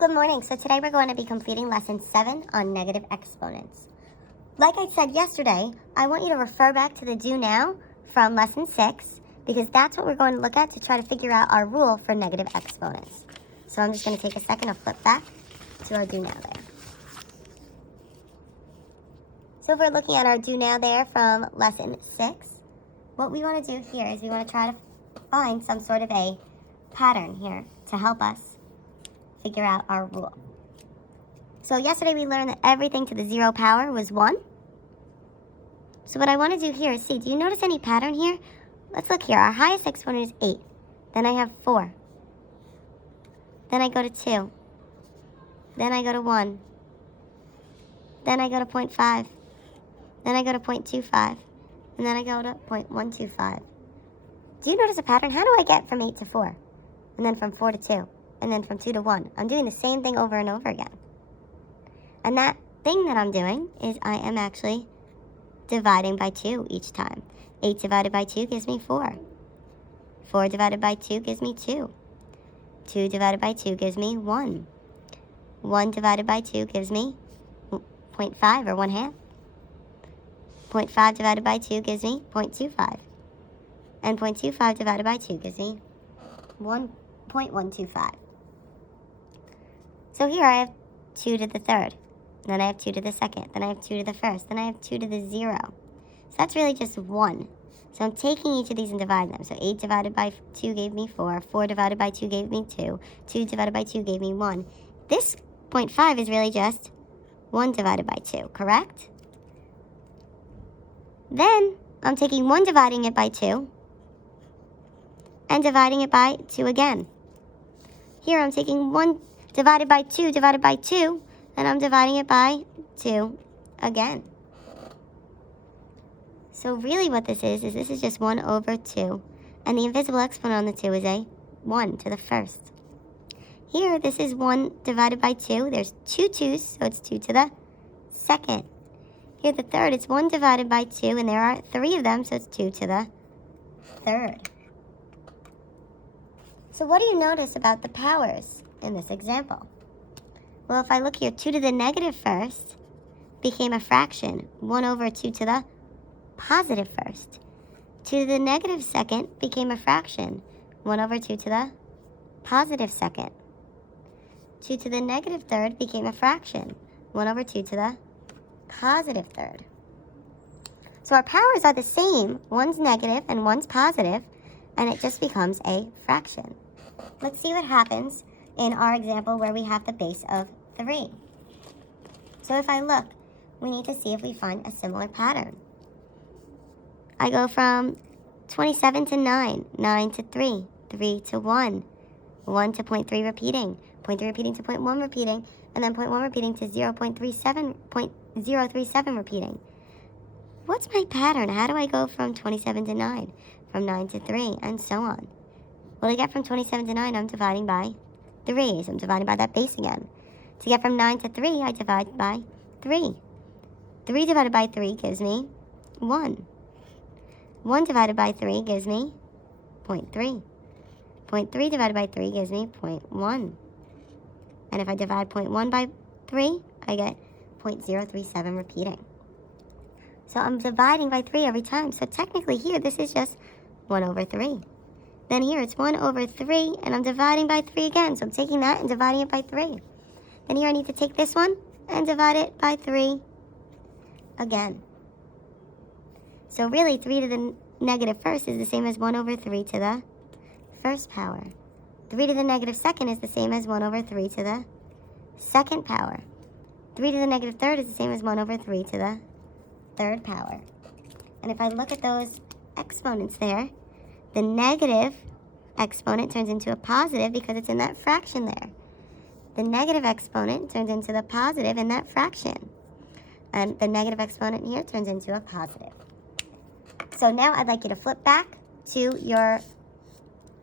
Good morning. So today we're going to be completing lesson 7 on negative exponents. Like I said yesterday, I want you to refer back to the do now from lesson 6 because that's what we're going to look at to try to figure out our rule for negative exponents. So I'm just going to take a second to flip back to our do now there. So if we're looking at our do now there from lesson 6, what we want to do here is we want to try to find some sort of a pattern here to help us figure out our rule. So yesterday we learned that everything to the 0 power was 1. So what I want to do here is see, do you notice any pattern here? Let's look here. Our highest exponent is 8. Then I have 4. Then I go to 2. Then I go to 1. Then I go to 0.5. Then I go to 0.25. And then I go to 0.125. Do you notice a pattern? How do I get from 8 to 4? And then from 4 to 2? And then from 2 to 1. I'm doing the same thing over and over again. And that thing that I'm doing is I am actually dividing by 2 each time. 8 divided by 2 gives me 4. 4 divided by 2 gives me 2. 2 divided by 2 gives me 1. 1 divided by 2 gives me 0.5 or 1/2. 0.5 divided by 2 gives me 0.25. And 0.25 divided by 2 gives me 1.125. So here I have 2 to the 3rd. Then I have 2 to the 2nd. Then I have 2 to the 1st. Then I have 2 to the 0. So that's really just 1. So I'm taking each of these and dividing them. So 8 divided by 2 gave me 4. 4 divided by 2 gave me 2. 2 divided by 2 gave me 1. This 0.5 is really just 1 divided by 2, correct? Then I'm taking 1 dividing it by 2 and dividing it by 2 again. Here I'm taking 1 divided by 2 divided by 2, and I'm dividing it by 2 again. So really what this is this is just 1 over 2, and the invisible exponent on the 2 is a 1 to the 1st. Here, this is 1 divided by 2. There's 2 2's, so it's 2 to the 2nd. Here, the 3rd, it's 1 divided by 2, and there are 3 of them, so it's 2 to the 3rd. So what do you notice about the powers in this example? Well, if I look here, 2 to the negative 1st became a fraction, 1 over 2 to the positive 1st. 2 to the negative 2nd became a fraction, 1 over 2 to the positive 2nd. 2 to the negative 3rd became a fraction, 1 over 2 to the positive 3rd. So our powers are the same. One's negative and one's positive, and it just becomes a fraction. Let's see what happens in our example where we have the base of 3. So if I look, we need to see if we find a similar pattern. I go from 27 to 9, 9 to 3, 3 to 1, 1 to 0.3 repeating, 0.3 repeating to 0.1 repeating, and then 0.1 repeating to 0.37 repeating. What's my pattern? How do I go from 27 to 9, from 9 to 3, and so on? Well, to get from 27 to 9, I'm dividing by 3. So I'm dividing by that base again. To get from 9 to 3, I divide by 3. 3 divided by 3 gives me 1. 1 divided by 3 gives me 0.3. 0.3 divided by 3 gives me 0.1. And if I divide 0.1 by 3, I get 0.037 repeating. So I'm dividing by 3 every time. So technically here, this is just 1 over 3. Then here it's 1 over 3, and I'm dividing by 3 again. So I'm taking that and dividing it by 3. Then here I need to take this one and divide it by 3 again. So really, 3 to the negative 1st is the same as 1 over 3 to the 1st power. 3 to the negative 2nd is the same as 1 over 3 to the 2nd power. 3 to the negative 3rd is the same as 1 over 3 to the 3rd power. And if I look at those exponents there, the negative exponent turns into a positive because it's in that fraction there. The negative exponent turns into the positive in that fraction. And the negative exponent here turns into a positive. So now I'd like you to flip back to your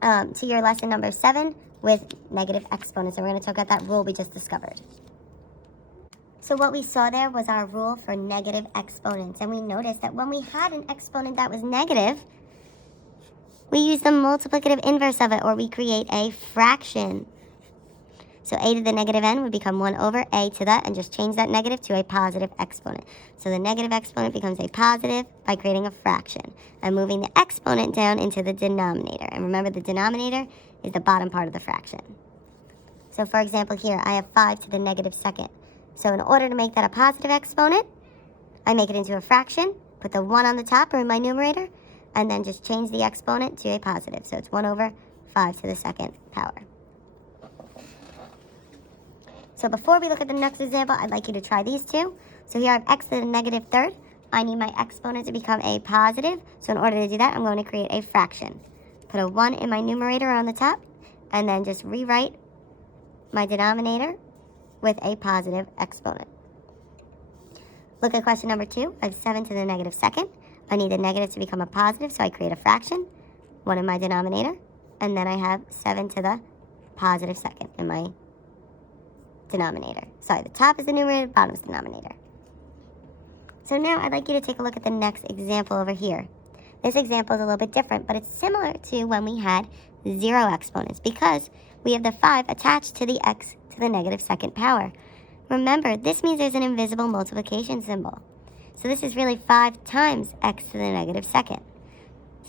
lesson number 7 with negative exponents. And we're going to talk about that rule we just discovered. So what we saw there was our rule for negative exponents. And we noticed that when we had an exponent that was negative, we use the multiplicative inverse of it, or we create a fraction. So a to the negative n would become 1 over a to the, and just change that negative to a positive exponent. So the negative exponent becomes a positive by creating a fraction and moving the exponent down into the denominator. And remember, the denominator is the bottom part of the fraction. So for example here, I have 5 to the negative second. So in order to make that a positive exponent, I make it into a fraction, put the 1 on the top or in my numerator, and then just change the exponent to a positive. So it's 1 over 5 to the second power. So before we look at the next example, I'd like you to try these two. So here I have x to the negative third. I need my exponent to become a positive. So in order to do that, I'm going to create a fraction. Put a 1 in my numerator on the top, and then just rewrite my denominator with a positive exponent. Look at question number 2. I have 7 to the negative second. I need the negative to become a positive, so I create a fraction, 1 in my denominator, and then I have 7 to the positive second in my denominator. Sorry, the top is the numerator, bottom is the denominator. So now I'd like you to take a look at the next example over here. This example is a little bit different, but it's similar to when we had 0 exponents because we have the 5 attached to the x to the negative second power. Remember, this means there's an invisible multiplication symbol. So this is really 5 times x to the negative second.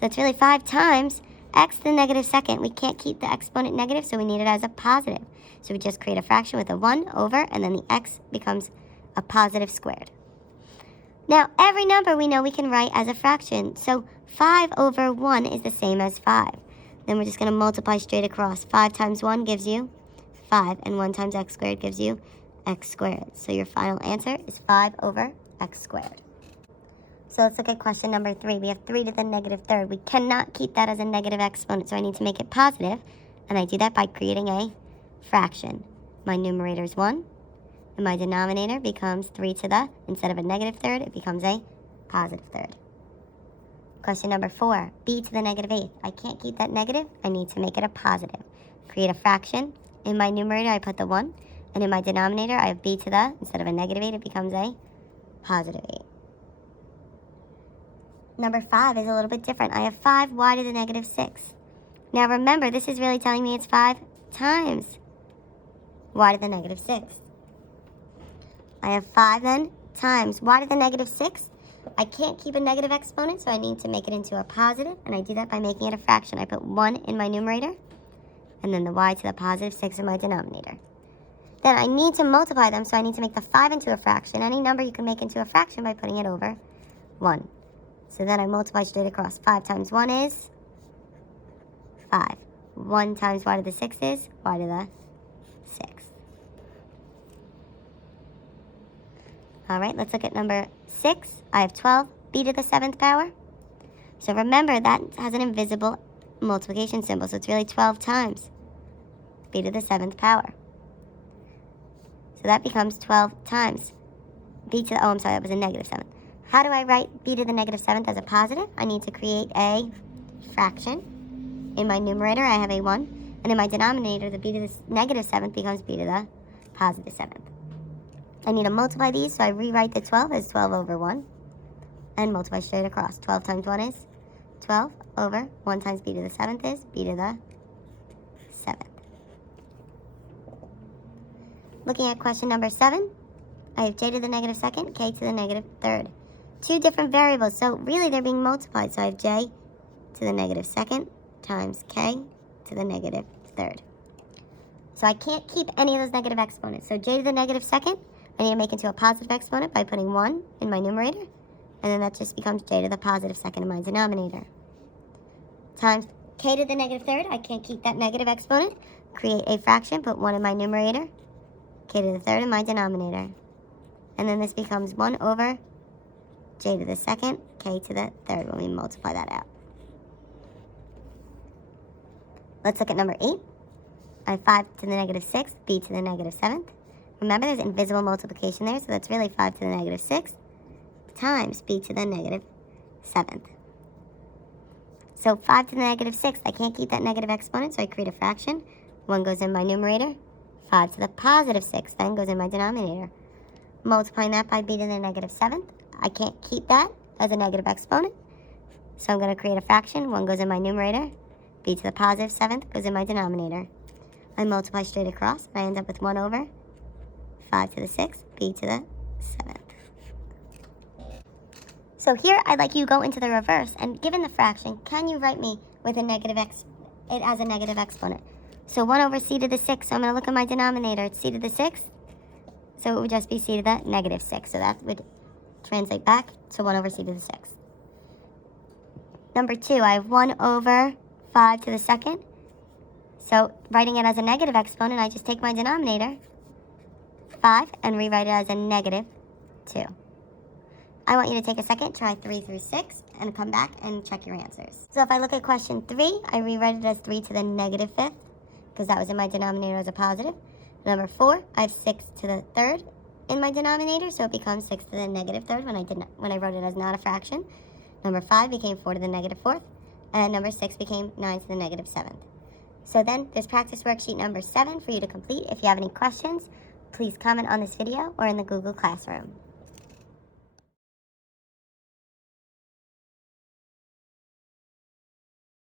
So it's really 5 times x to the negative second. We can't keep the exponent negative, so we need it as a positive. So we just create a fraction with a 1 over, and then the x becomes a positive squared. Now, every number we know we can write as a fraction. So 5 over 1 is the same as 5. Then we're just going to multiply straight across. 5 times 1 gives you 5, and 1 times x squared gives you x squared. So your final answer is 5 over x squared. So let's look at question number 3. We have 3 to the negative third. We cannot keep that as a negative exponent, so I need to make it positive. And I do that by creating a fraction. My numerator is 1, and my denominator becomes 3 to the, instead of a negative third, it becomes a positive third. Question number 4, b to the negative eighth. I can't keep that negative. I need to make it a positive. Create a fraction. In my numerator, I put the 1, and in my denominator, I have b to the, instead of a negative 8, it becomes a positive 8. Number 5 is a little bit different. I have 5y to the negative 6. Now remember, this is really telling me it's 5 times y to the negative 6. I have 5 then times y to the negative 6. I can't keep a negative exponent, so I need to make it into a positive, and I do that by making it a fraction. I put 1 in my numerator, and then the y to the positive 6 in my denominator. Then I need to multiply them, so I need to make the 5 into a fraction. Any number you can make into a fraction by putting it over 1. So then I multiply straight across. 5 times 1 is 5. 1 times y to the 6 is y to the 6. All right, let's look at number 6. I have 12, b to the 7th power. So remember, that has an invisible multiplication symbol, so it's really 12 times b to the 7th power. So that becomes 12 times b to the, oh, I'm sorry, that was a negative 7. How do I write b to the negative 7th as a positive? I need to create a fraction. In my numerator, I have a 1. And in my denominator, the b to the negative 7th becomes b to the positive 7th. I need to multiply these, so I rewrite the 12 as 12 over 1. And multiply straight across. 12 times 1 is 12 over 1 times b to the 7th is b to the 7th. Looking at question number 7, I have j to the negative second, k to the negative third. 2 different variables, so really they're being multiplied. So I have j to the negative second times k to the negative third. So I can't keep any of those negative exponents. So j to the negative second, I need to make into a positive exponent by putting 1 in my numerator, and then that just becomes j to the positive second in my denominator. Times k to the negative third, I can't keep that negative exponent. Create a fraction, put 1 in my numerator, k to the third in my denominator. And then this becomes 1 over j to the second, k to the third when we multiply that out. Let's look at number 8. I have 5 to the negative 6th, b to the negative 7th. Remember, there's invisible multiplication there, so that's really 5 to the negative 6th times b to the negative 7th. So 5 to the negative 6th, I can't keep that negative exponent, so I create a fraction. 1 goes in my numerator. 5 to the positive 6th then goes in my denominator. Multiplying that by b to the negative 7th, I can't keep that as a negative exponent, so I'm going to create a fraction. 1 goes in my numerator. B to the positive 7th goes in my denominator. I multiply straight across, and I end up with 1 over 5 to the 6th, b to the 7th. So here I'd like you to go into the reverse, and given the fraction, can you write me with a negative it as a negative exponent? So 1 over c to the 6th, so I'm going to look at my denominator, it's c to the 6th, so it would just be c to the negative 6, so that would translate back to 1 over c to the 6th. Number 2, I have 1 over 5 to the 2nd, so writing it as a negative exponent, I just take my denominator, 5, and rewrite it as a negative 2. I want you to take a second, try 3 through 6, and come back and check your answers. So if I look at question 3, I rewrite it as 3 to the negative 5th, because that was in my denominator as a positive. Number 4, I have 6 to the 3rd in my denominator, so it becomes 6 to the negative 3rd when I wrote it as not a fraction. Number 5 became 4 to the negative 4th, and number 6 became 9 to the negative 7th. So then there's practice worksheet number 7 for you to complete. If you have any questions, please comment on this video or in the Google Classroom.